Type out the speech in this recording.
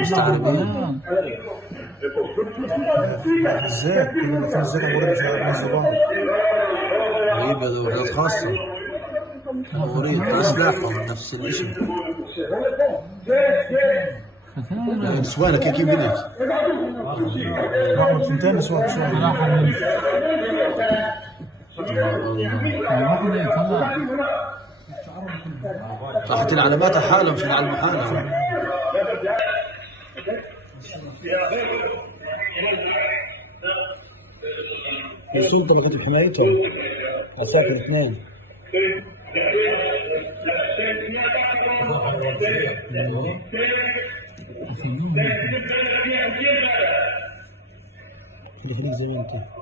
مستعربين ازاي كل ما ازاي غريب زي بعض. غريبة دوريات خاصة غريب إسلاحهم نفس الشيء. نسوانك كيف بدك؟ واحد ثنتين نسوان راحت العلامات حالهم في العلم حالهم. السلطة اللي كنت بحمايتهم عساكر اثنين. خليك زي ما انت.